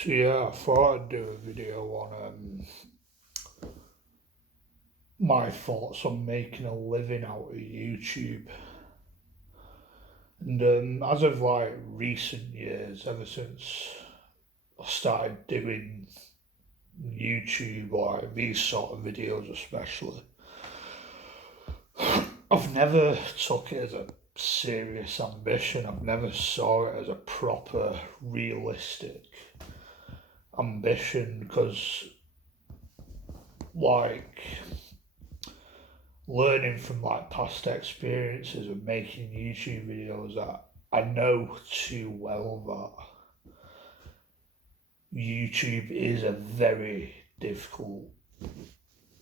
So yeah, I thought I'd do a video on my thoughts on making a living out of YouTube. And as of like recent years, ever since I started doing YouTube, like these sort of videos especially, I've never took it as a serious ambition. I've never saw it as a proper, realistic ambition because like learning from like past experiences of making YouTube videos that I know too well that YouTube is a very difficult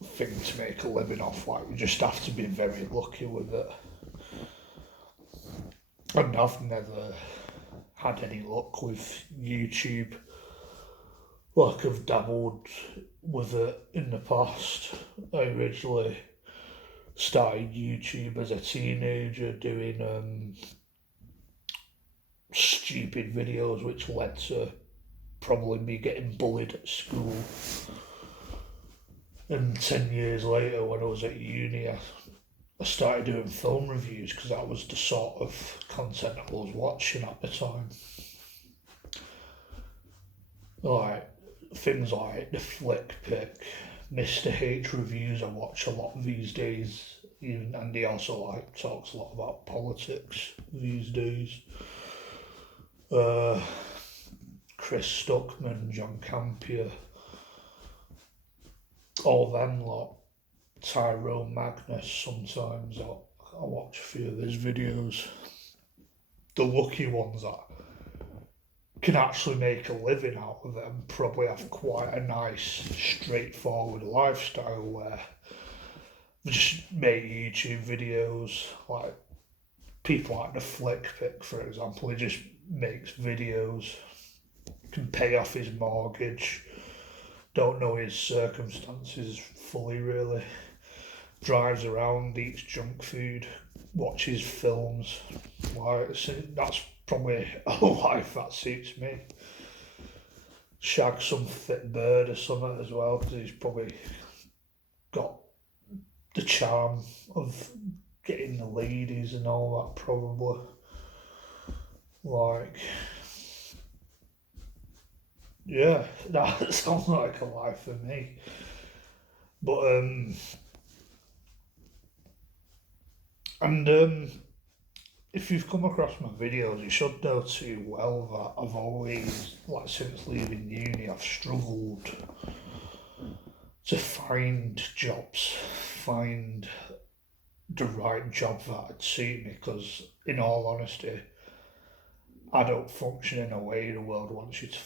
thing to make a living off. Like you just have to be very lucky with it. And I've never had any luck with YouTube. Like I've dabbled with it in the past. I originally started YouTube as a teenager doing stupid videos which led to probably me getting bullied at school. And 10 years later, when I was at uni, I started doing film reviews because that was the sort of content I was watching at the time. Like things like the Flick Pick, Mr. H reviews I watch a lot these days. And he also like talks a lot about politics these days. Chris Stuckman, John Campier, all them lot. Tyrone Magnus sometimes I watch a few of his videos. The lucky ones that can actually make a living out of it and probably have quite a nice, straightforward lifestyle where they just make YouTube videos. Like people like the Flick Pick, for example, he just makes videos, can pay off his mortgage, don't know his circumstances fully really, drives around, eats junk food, watches films. Like, that's probably a life that suits me. Shag some fit bird or something as well, because he's probably got the charm of getting the ladies and all that, probably. Like, yeah, that sounds like a life for me. But if you've come across my videos, you should know too well that I've always, like since leaving uni, I've struggled to find jobs, find the right job that'd suit me. Because, in all honesty, I don't function in a way the world wants you to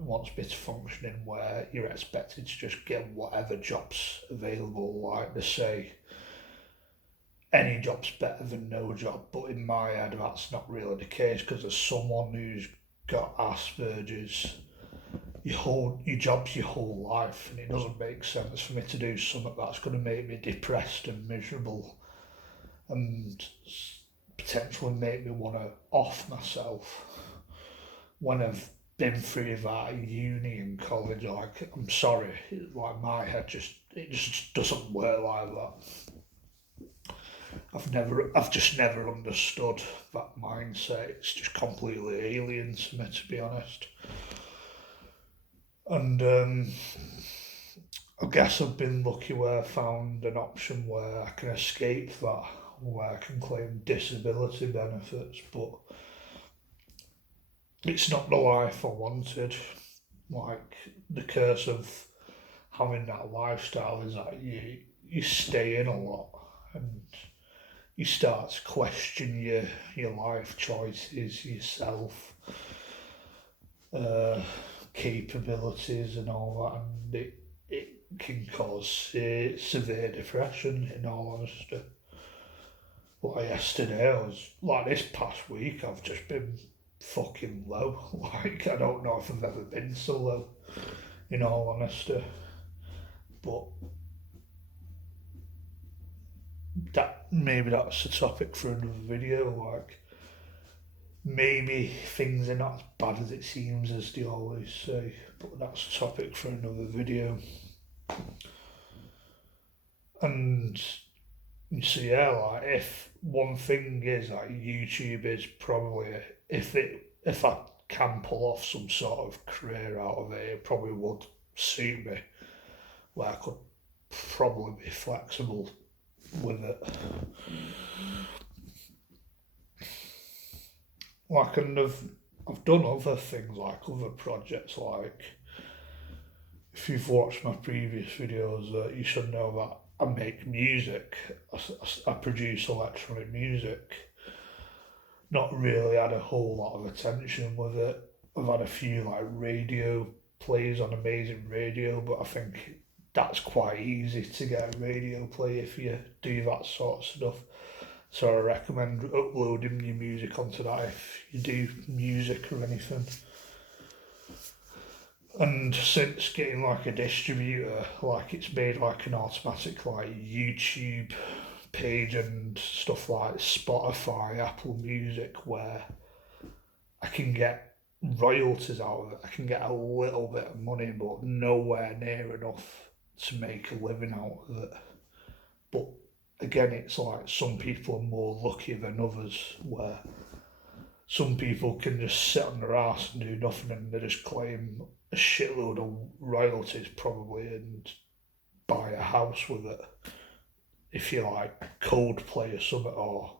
wants me to function in, where you're expected to just get whatever jobs available. Like they say, any job's better than no job, but in my head that's not really the case, because as someone who's got Asperger's, your job's your whole life, and it doesn't make sense for me to do something that's going to make me depressed and miserable and potentially make me want to off myself when I've been through that at uni and college. Like, I'm sorry, like my head just doesn't work like that. I've just never understood that mindset. It's just completely alien to me, to be honest. And I guess I've been lucky where I found an option where I can escape that, where I can claim disability benefits, but it's not the life I wanted. Like, the curse of having that lifestyle is that you stay in a lot and you start to question your life choices, yourself, capabilities, and all that, and it can cause severe depression, in all honesty. Like yesterday, I was like, this past week, I've just been fucking low. Like, I don't know if I've ever been so low, in all honesty. But that's a topic for another video. Like, maybe things are not as bad as it seems, as they always say, but that's a topic for another video. And so yeah, like if one thing is like YouTube is probably if I can pull off some sort of career out of it, it probably would suit me. Where I could probably be flexible with it. Like, and I've done other things, like other projects, like if you've watched my previous videos, you should know that I make music. I produce electronic music. Not really had a whole lot of attention with it. I've had a few like radio plays on Amazing Radio, but I think that's quite easy to get a radio play if you do that sort of stuff. So I recommend uploading your music onto that if you do music or anything. And since getting like a distributor, like it's made like an automatic like YouTube page and stuff like Spotify, Apple Music, where I can get royalties out of it. I can get a little bit of money, but nowhere near enough to make a living out of it. But again, it's like some people are more lucky than others, where some people can just sit on their ass and do nothing and they just claim a shitload of royalties probably and buy a house with it. If you like Coldplay or something, or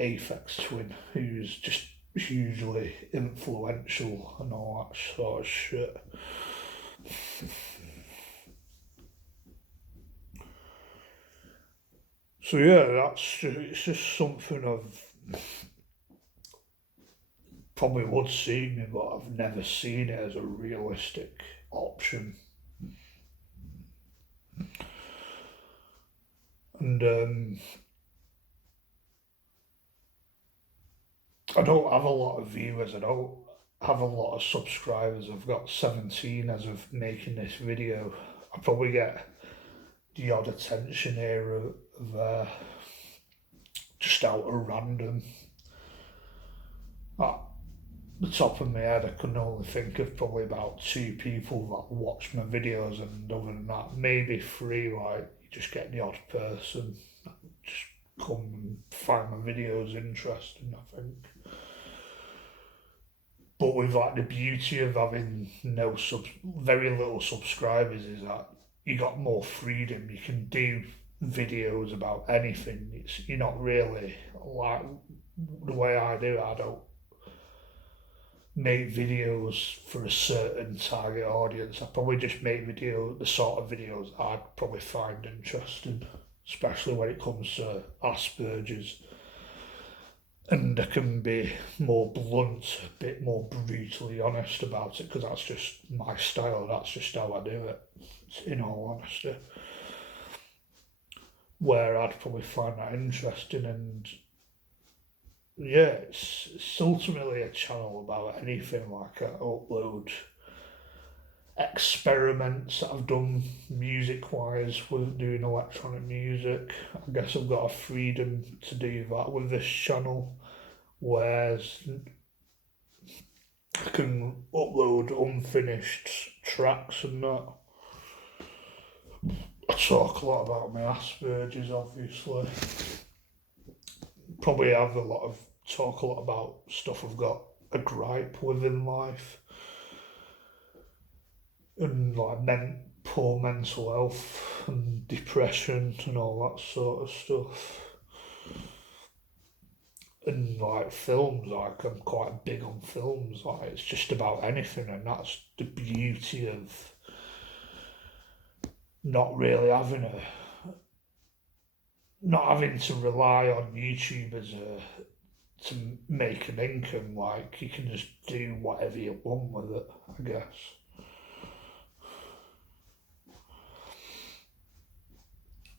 Aphex Twin, who's just hugely influential and all that sort of shit. So yeah, it's just something I've probably would suit me, but I've never seen it as a realistic option. And I don't have a lot of viewers, I don't have a lot of subscribers. I've got 17 as of making this video. I probably get the odd attention here of just out of random. At the top of my head, I can only think of probably about 2 people that watch my videos, and other than that, maybe 3. Like, you just get the odd person that just come and find my videos interesting, I think. But with like the beauty of having very little subscribers is that you got more freedom. You can do videos about anything. You're not really like the way I do it. I don't make videos for a certain target audience. I probably just make the sort of videos I'd probably find interesting, especially when it comes to Asperger's. And I can be more blunt, a bit more brutally honest about it, because that's just my style, that's just how I do it, in all honesty. Where I'd probably find that interesting, and yeah, it's ultimately a channel about anything. Like, I upload experiments that I've done music wise with doing electronic music. I guess I've got a freedom to do that with this channel, whereas I can upload unfinished tracks and that. I talk a lot about my Asperger's, obviously. Probably have talk a lot about stuff I've got a gripe with in life, and like poor mental health and depression and all that sort of stuff. And like films, like I'm quite big on films. Like, it's just about anything, and that's the beauty of not having to rely on YouTube to make an income. Like, you can just do whatever you want with it, I guess.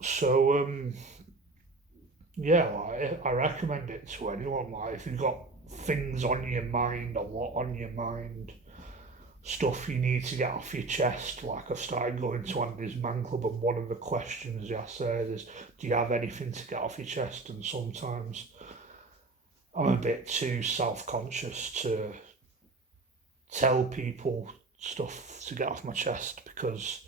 So yeah, like, I recommend it to anyone. Like, if you've got things on your mind, a lot on your mind, stuff you need to get off your chest. Like, I've started going to Andy's Man Club, and one of the questions he said is, do you have anything to get off your chest? And sometimes I'm a bit too self-conscious to tell people stuff to get off my chest because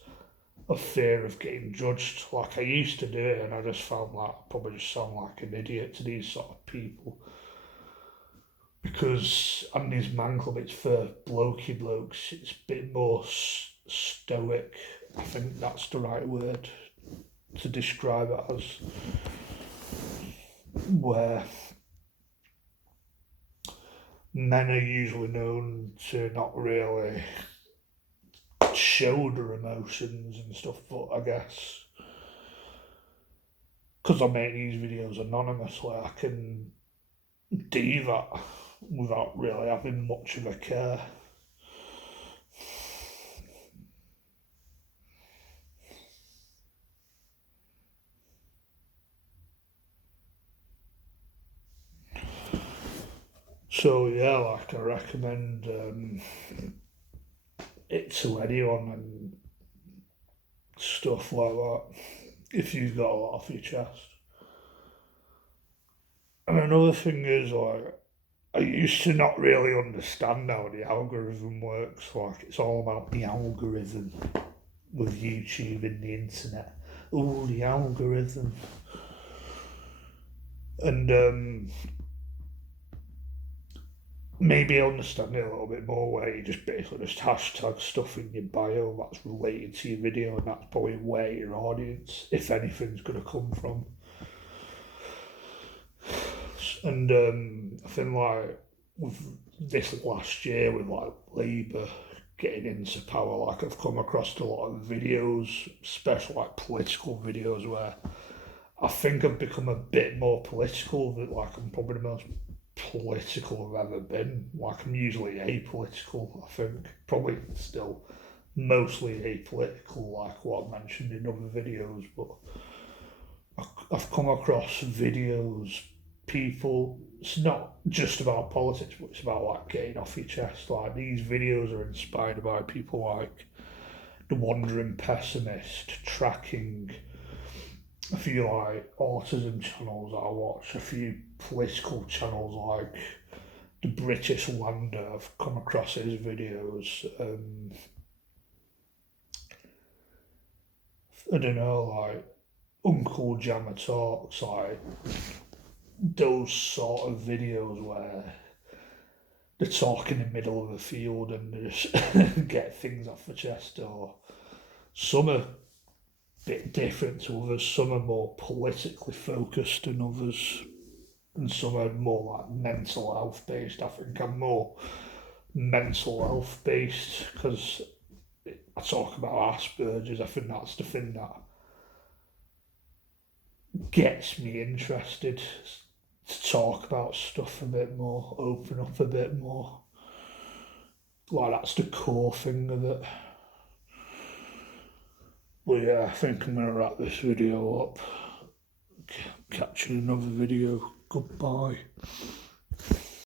of fear of getting judged. Like I used to do it, and I just felt like I probably just sound like an idiot to these sort of people. Because Andy's Man Club, it's for blokey blokes. It's a bit more stoic. I think that's the right word to describe it as. Where men are usually known to not really show their emotions and stuff, but I guess because I make these videos anonymously, I can do that without really having much of a care. So yeah, like I recommend it to anyone and stuff like that if you've got a lot off your chest. And another thing is like I used to not really understand how the algorithm works. Like it's all about the algorithm with YouTube and the internet. Oh, the algorithm. And maybe understand it a little bit more where you just basically just hashtag stuff in your bio that's related to your video, and that's probably where your audience, if anything's going to come from. And I think like with this last year with like Labour getting into power, like I've come across a lot of videos, especially like political videos, where I think I've become a bit more political. That like I'm probably the most political I've ever been. Like I'm usually apolitical. I think probably still mostly apolitical, like what I mentioned in other videos. But I've come across videos, people. It's not just about politics, but it's about like getting off your chest. Like these videos are inspired by people like the Wandering Pessimist, tracking a few like autism channels that I watch, a few political channels like the British Lander. I've come across his videos. I don't know, like Uncle Jammer Talks, like those sort of videos where they talk in the middle of a field and they just get things off the chest, or some are a bit different to others, some are more politically focused than others, and some are more like mental health based. I think I'm more mental health based because I talk about Asperger's. I think that's the thing that gets me interested to talk about stuff a bit more, open up a bit more. Like that's the core thing of it. But yeah, I think I'm gonna wrap this video up. Catch you in another video. Goodbye.